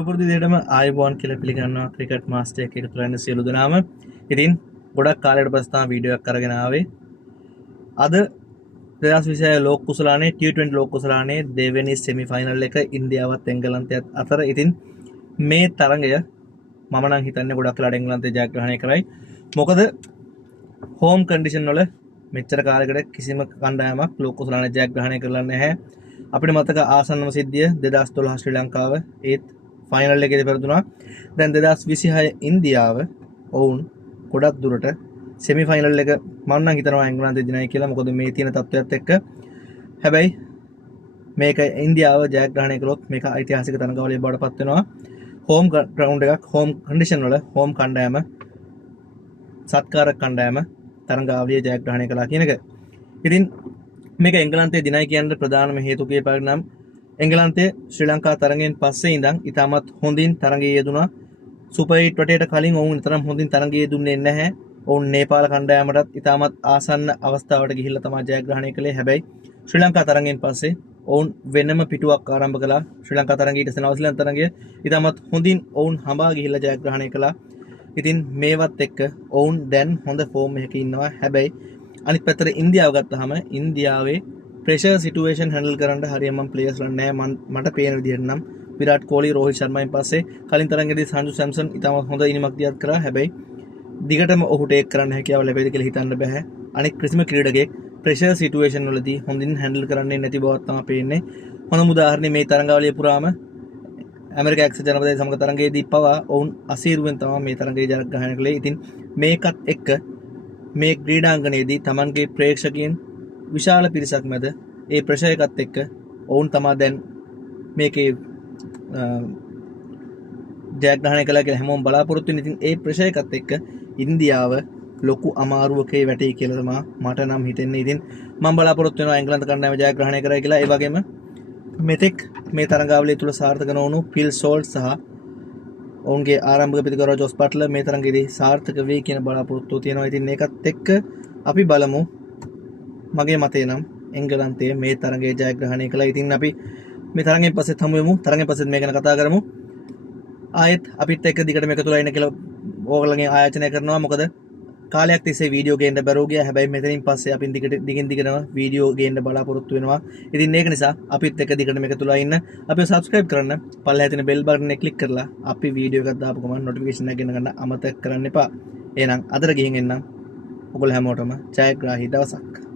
සුපුරුදු විදිහටම ආයුබෝවන් කියලා පිළිගන්නවා ක්‍රිකට් මාස්ටර් එකේ එකතු වෙන සියලු දෙනාම. ඉතින් ගොඩක් කාලයකට පස්සේ තමයි වීඩියෝ එකක් අරගෙන ආවේ. අද 2026 ලෝක කුසලානේ T20 ලෝක කුසලානේ දෙවෙනි සෙමි ෆයිනල් එක ඉන්දියාවත් එංගලන්තයත් අතර. ඉතින් මේ තරඟය මම නම් හිතන්නේ ගොඩක් වෙලාට එංගලන්තය ජයග්‍රහණය කරයි. මොකද හෝම් කන්ඩිෂන් වල මෙච්චර කාලයකට කිසිම කණ්ඩායමක් ලෝක කුසලානේ ජයග්‍රහණය කරලා නැහැ. අපිට මතක ආසන්නම සිද්ධිය 2012 ශ්‍රී ලංකාව ඒත් ෆයිනල් එකේදී පෙරදුනා. දැන් 2026 ඉන්දියාව ඔවුන් ගොඩක් දුරට සෙමි ෆයිනල් එක මම නම් හිතනවා එංගලන්තය දිනයි කියලා. මොකද මේ තියෙන තත්ත්වයක් එක්ක. හැබැයි මේක ඉන්දියාව ජයග්‍රහණය කළොත් මේක ඓතිහාසික තරඟාවලිය බවට පත් වෙනවා. හෝම් ග්‍රවුන්ඩ් එකක් හෝම් කන්ඩිෂන් වල හෝම් කණ්ඩායම සත්කාරක කණ්ඩායම තරඟාවලිය ජයග්‍රහණය කළා කියන එක. ඉතින් මේක එංගලන්තයේ දිනයි කියන්න ප්‍රධානම හේතු කීපයක් නම් එංගලන්තයේ ශ්‍රී ලංකා තරඟයෙන් පස්සේ ඉඳන් ඉතාමත් හොඳින් තරඟයේ යෙදුණා. සුපර් 8 වටේට කලින් ඔවුන් තරම් හොඳින් තරඟයේ යෙදුන්නේ නැහැ. ඔවුන් නේපාල කණ්ඩායමටත් ඉතාමත් ආසන්න අවස්ථාවට ගිහිල්ලා තමයි ජයග්‍රහණය කළේ. හැබැයි ශ්‍රී ලංකා තරඟයෙන් පස්සේ ඔවුන් වෙනම පිටුවක් ආරම්භ කළා. ශ්‍රී ලංකා තරඟයේ ඊට නවසීලන්ත තරඟය ඉතාමත් හොඳින් ඔවුන් හඹා ගිහිල්ලා ජයග්‍රහණය කළා. ඉතින් මේවත් එක්ක ඔවුන් දැන් හොඳ ෆෝම් එකක ඉන්නවා. හැබැයි අනිත් පැත්තට ඉන්දියාව ගත්තාම ඉන්දියාවේ ප්‍රෙෂර් සිටුේෂන් හැන්ඩල් කරන්න හරියම ප්ලේයර්ස්ලා නැහැ. මට පේන විදිහට නම් විරාට් කෝලි රෝහිත් ශර්මායින් පස්සේ කලින් තරඟයේදී සංජු සැම්සන් ඉතාමත් හොඳ ඉනිමක් දියත් කරා. හැබැයි දිගටම ඔහු ටේක් කරන්න හැකියාව ලැබෙයිද කියලා හිතන්න බෑ. අනිත් කිසිම ක්‍රීඩකයෙක් ප්‍රෙෂර් සිටුේෂන් වලදී හොඳින් හැන්ඩල් කරන්නේ නැති බවක් තමයි පේන්නේ. හොඳම උදාහරණේ මේ තරඟාවලිය පුරාම ඇමරිකා එක්සත් ජනපදයේ සමග තරඟයේදී පවා ඔවුන් අසීරුවෙන් තමයි මේ තරඟය ජයග්‍රහණය කළේ. ඉතින් මේකත් එක්ක මේ ක්‍රීඩාංගණයේදී Tamanගේ ප්‍රේක්ෂකයන් විශාල පිරිසක් මැද ඒ ප්‍රෙෂර් එකත් එක්ක ඔවුන් තමයි දැන් මේකේ ජයග්‍රහණය කළා කියලා හැමෝම බලාපොරොත්තු වෙන. ඉතින් ඒ ප්‍රෙෂර් එකත් එක්ක ඉන්දියාව ලොකු අමාරුවකේ වැටේ කියලා තමයි මට නම් හිතෙන්නේ. ඉතින් මම බලාපොරොත්තු වෙනවා එංගලන්ත කණ්ඩායම ජයග්‍රහණය කරයි කියලා. ඒ වගේම මෙතෙක් මේ තරඟාවලිය තුල සාර්ථක නොවුණු ෆිල් සෝල්ට් සහ ඔවුන්ගේ ආරම්භක පිටිකරුවා ජොස් බට්ලර් මේ තරඟයේදී සාර්ථක වෙයි කියන බලාපොරොත්තුව තියෙනවා. ඉතින් මේකත් එක්ක අපි බලමු. මගේ මතය නම් එංගලන්තය මේ තරඟය ජයග්‍රහණය කළා. ඉතින් අපි මේ තරඟයෙන් පස්සෙත් හමු වෙමු. තරඟයෙන් පස්සෙත් මේ ගැන කතා කරමු. ආයෙත් අපිත් එක්ක දිගට මේක තුල ඉන්න කියලා ඕගොල්ලන්ගෙන් ආයාචනය කරනවා. මොකද කාලයක් තිස්සේ වීඩියෝ ගේන්න බැරුව ගියා. හැබැයි මෙතනින් පස්සේ අපි දිගින් දිගටම වීඩියෝ ගේන්න බලාපොරොත්තු වෙනවා. ඉතින් ඒක නිසා අපිත් එක්ක දිගට මේක තුල ඉන්න. අපිව subscribe කරන්න. පල්ලෙහා තියෙන bell button එක click කරලා අපි වීඩියෝ එකක් දාපු ගමන් notification එක ගෙන ගන්න අමතක කරන්න එපා. එහෙනම් අදට ගිහින් එන්නම්. ඔයගොල්ලෝ හැමෝටම ජයග්‍රාහී දවසක්.